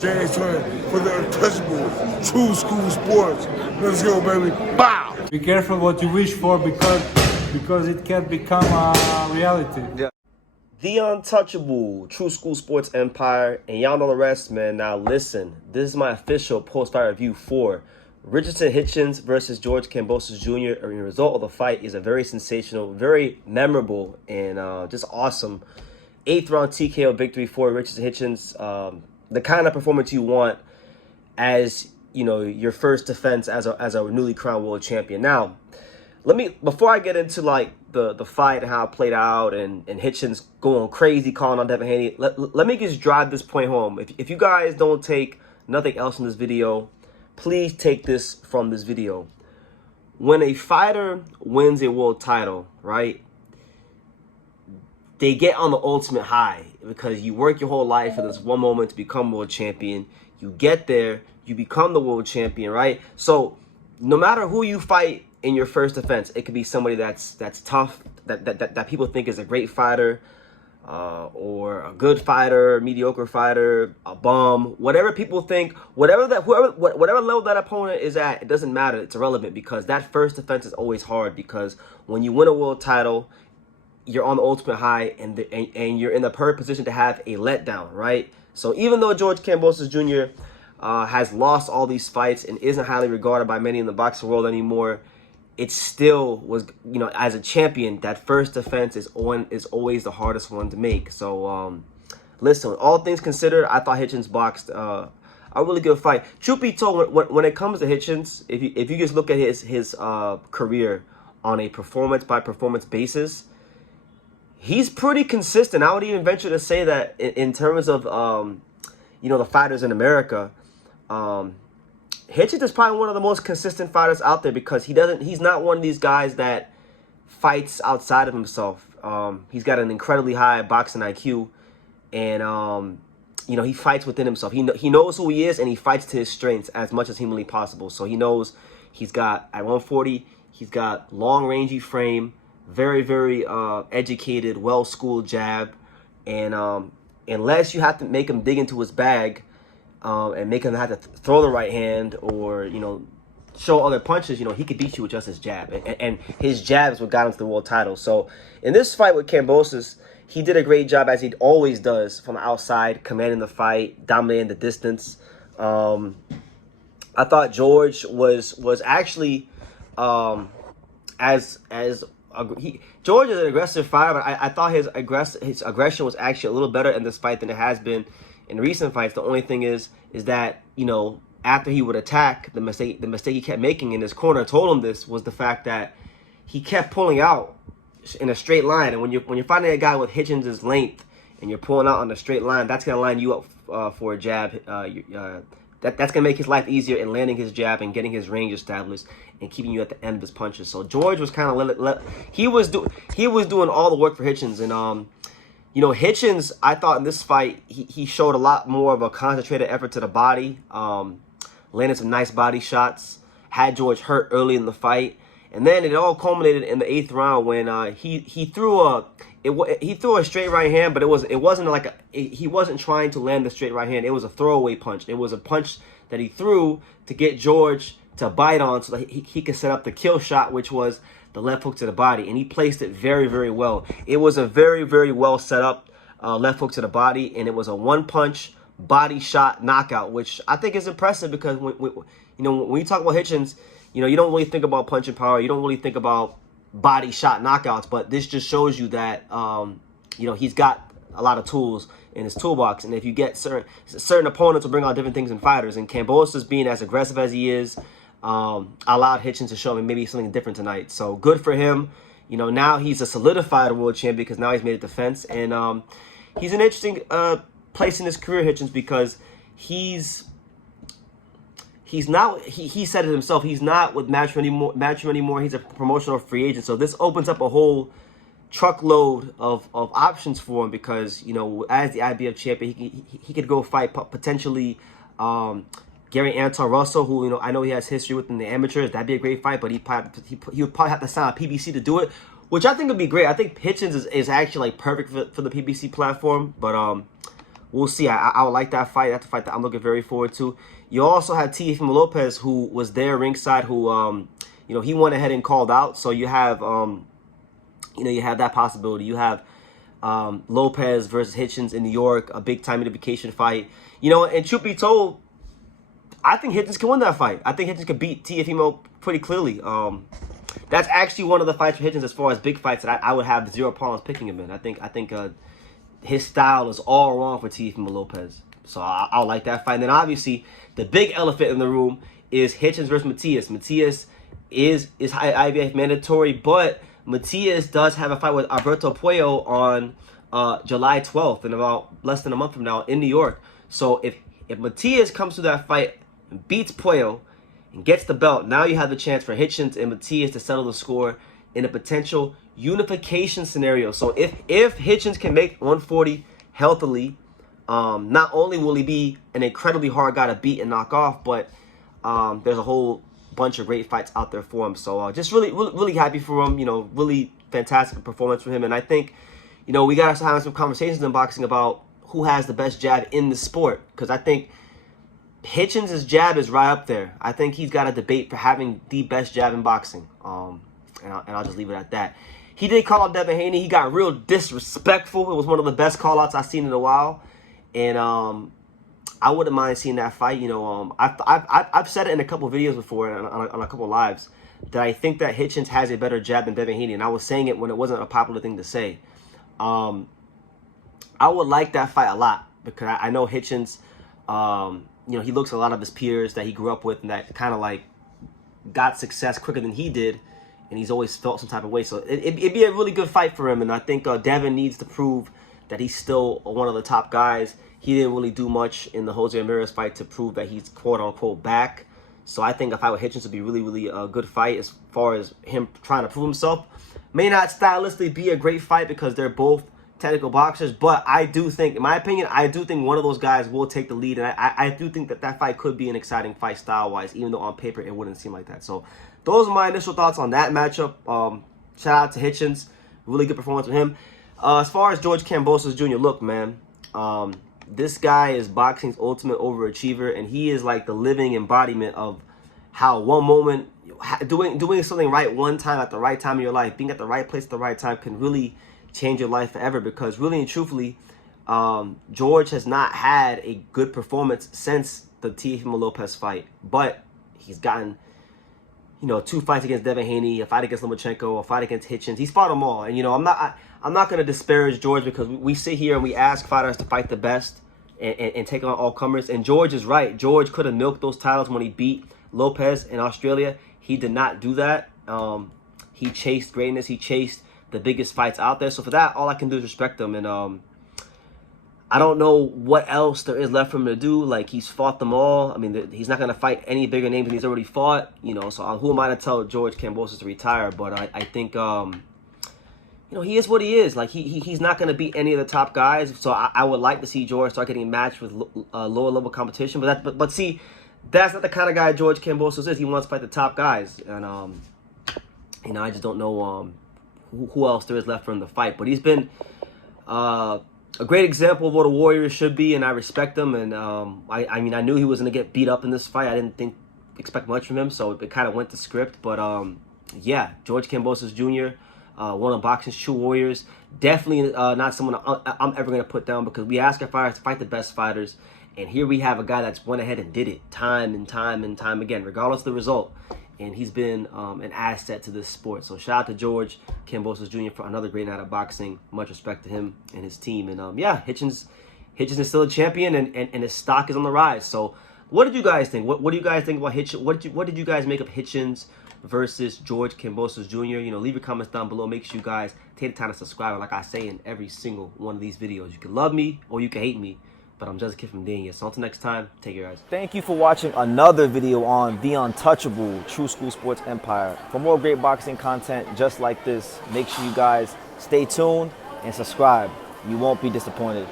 James Twin for the untouchable true school sports. Let's go, baby. Bow! Be careful what you wish for because it can become a reality. Yeah. The untouchable true school sports empire, and y'all know the rest, man. Now listen, this is my official post-fight review for Richardson Hitchins versus George Kambosos Jr. The result of the fight is a very sensational, very memorable, and just awesome 8th round TKO victory for Richardson Hitchins. The kind of performance you want as, you know, your first defense as a newly crowned world champion. Now, before I get into like the fight and how it played out and Hitchins going crazy calling on Devin Haney, let me just drive this point home. If you guys don't take nothing else in this video, please take this from this video. When a fighter wins a world title, right, they get on the ultimate high because you work your whole life for this one moment to become world champion. You get there, you become the world champion, right? So no matter who you fight in your first defense, it could be somebody that's tough, that people think is a great fighter, or a good fighter, mediocre fighter, a bum, whatever people think, whatever level that opponent is at, it doesn't matter. It's irrelevant because that first defense is always hard, because when you win a world title, you're on the ultimate high, and you're in the perfect position to have a letdown, right? So even though George Kambosos Jr. Has lost all these fights and isn't highly regarded by many in the boxing world anymore, it still was, you know, as a champion, that first defense is always the hardest one to make. So listen, all things considered, I thought Hitchins boxed a really good fight. Truth be told, when it comes to Hitchins, if you just look at his career on a performance by performance basis, he's pretty consistent. I would even venture to say that in terms of you know, the fighters in America, Hitchins is probably one of the most consistent fighters out there, because he's not one of these guys that fights outside of himself. He's got an incredibly high boxing IQ, and you know, he fights within himself. He knows who he is, and he fights to his strengths as much as humanly possible. So he knows he's got, at 140, he's got long rangey frame, very, very educated, well-schooled jab, and unless you have to make him dig into his bag and make him have to throw the right hand, or, you know, show other punches, you know, he could beat you with just his jab, and his jab is what got him to the world title. So in this fight with Kambosos, he did a great job, as he always does, from the outside, commanding the fight, dominating the distance. I thought George was actually George is an aggressive fighter, but I thought his aggression was actually a little better in this fight than it has been in recent fights. The only thing is that, you know, after he would attack, the mistake he kept making, in his corner told him this, was the fact that he kept pulling out in a straight line. And when you're fighting a guy with Hitchins' length and you're pulling out on a straight line, that's gonna line you up for a jab. That's gonna make his life easier in landing his jab and getting his range established and keeping you at the end of his punches. So George was kind of he was doing all the work for Hitchins, and you know, Hitchins, I thought in this fight he showed a lot more of a concentrated effort to the body, landed some nice body shots, had George hurt early in the fight, and then it all culminated in the 8th round when he threw a straight right hand, but it wasn't like he wasn't trying to land the straight right hand. It was a throwaway punch. It was a punch that he threw to get George to bite on, so that he could set up the kill shot, which was the left hook to the body, and he placed it very, very well. It was a very, very well set up left hook to the body, and it was a one-punch body shot knockout, which I think is impressive, because you know, when you talk about Hitchins, you know, you don't really think about punching power, you don't really think about body shot knockouts, but this just shows you that you know, he's got a lot of tools in his toolbox. And if you get certain opponents will bring out different things in fighters, and Kambosos, being as aggressive as he is, allowed Hitchins to show him maybe something different tonight. So good for him. You know, now he's a solidified world champion, because now he's made a defense, and he's an interesting place in his career, Hitchins, because he's not, he said it himself, he's not with Matchroom anymore. He's a promotional free agent. So this opens up a whole truckload of options for him, because, you know, as the IBF champion, he could go fight potentially Gary Anton Russell, who, you know, I know he has history within the amateurs. That'd be a great fight, but he would probably have to sign a PBC to do it, which I think would be great. I think Hitchins is actually like perfect for the PBC platform. But we'll see. I would like that fight. That's a fight that I'm looking very forward to. You also have Teofimo Lopez, who was there ringside, who you know, he went ahead and called out. So you have you know, you have that possibility. You have Lopez versus Hitchins in New York, a big time unification fight. You know, and truth be told, I think Hitchins can win that fight. I think Hitchins can beat Teofimo pretty clearly. That's actually one of the fights for Hitchins as far as big fights that I would have zero problems picking him in. I think his style is all wrong for Teofimo Lopez. So I'll like that fight. And then obviously the big elephant in the room is Hitchins versus Matias. Matias is IBF mandatory, but Matias does have a fight with Alberto Puello on July 12th, in about less than a month from now in New York. So if Matias comes to that fight and beats Puello and gets the belt, now you have the chance for Hitchins and Matias to settle the score in a potential unification scenario. So if Hitchins can make 140 healthily, not only will he be an incredibly hard guy to beat and knock off, but there's a whole bunch of great fights out there for him. So just really happy for him. You know, really fantastic performance from him. And I think, you know, we got to have some conversations in boxing about who has the best jab in the sport, because I think Hitchins' jab is right up there. I think he's got a debate for having the best jab in boxing. And I'll just leave it at that. He did call out Devin Haney. He got real disrespectful. It was one of the best call-outs I've seen in a while. And I wouldn't mind seeing that fight. You know, I've said it in a couple videos before, on a couple lives, that I think that Hitchins has a better jab than Devin Haney. And I was saying it when it wasn't a popular thing to say. I would like that fight a lot, because I know Hitchins, you know, he looks at a lot of his peers that he grew up with and that kind of like got success quicker than he did. And he's always felt some type of way. So it'd be a really good fight for him. And I think Devin needs to prove that he's still one of the top guys. He didn't really do much in the Jose Ramirez fight to prove that he's quote-unquote back. So I think a fight with Hitchins would be really a good fight as far as him trying to prove himself. May not stylistically be a great fight because they're both technical boxers, but I do think, in my opinion, I do think one of those guys will take the lead. And I do think that fight could be an exciting fight style-wise, even though on paper it wouldn't seem like that. So those are my initial thoughts on that matchup. Shout out to Hitchins. Really good performance from him. As far as George Kambosos Jr., look, man, this guy is boxing's ultimate overachiever, and he is like the living embodiment of how one moment, doing something right one time at the right time in your life, being at the right place at the right time, can really change your life forever. Because really and truthfully, George has not had a good performance since the Teofimo Lopez fight, but he's gotten, you know, 2 fights against Devin Haney, a fight against Lomachenko, a fight against Hitchins. He's fought them all. And, you know, I'm not going to disparage George, because we sit here and we ask fighters to fight the best and take on all comers. And George is right. George could have milked those titles when he beat Lopez in Australia. He did not do that. He chased greatness. He chased the biggest fights out there. So for that, all I can do is respect him. And I don't know what else there is left for him to do. Like, he's fought them all. I mean, he's not going to fight any bigger names than he's already fought. You know, so who am I to tell George Kambosos to retire? But I think, you know, he is what he is. Like, he's not going to beat any of the top guys. So I would like to see George start getting matched with lower level competition. But see, that's not the kind of guy George Kambosos is. He wants to fight the top guys. And, you know, I just don't know who else there is left for him to fight. But he's been a great example of what a warrior should be, and I respect him. And I mean, I knew he was going to get beat up in this fight. I didn't expect much from him, so it kind of went to script. But yeah, George Kambosos Jr., one of boxing's true warriors. Definitely not someone I'm ever going to put down, because we ask our fighters to fight the best fighters. And here we have a guy that's went ahead and did it time and time again, regardless of the result. And he's been an asset to this sport. So shout out to George Kambosos Jr. for another great night of boxing. Much respect to him and his team. And yeah, Hitchins is still a champion, and his stock is on the rise. So what did you guys think? What do you guys think about Hitchins? What did you guys make of Hitchins versus George Kambosos Jr.? You know, leave your comments down below. Make sure you guys take the time to subscribe. Like I say in every single one of these videos, you can love me or you can hate me, but I'm just a kid from Dania. So until next time, take care, guys. Thank you for watching another video on the untouchable True School Sports Empire. For more great boxing content just like this, make sure you guys stay tuned and subscribe. You won't be disappointed.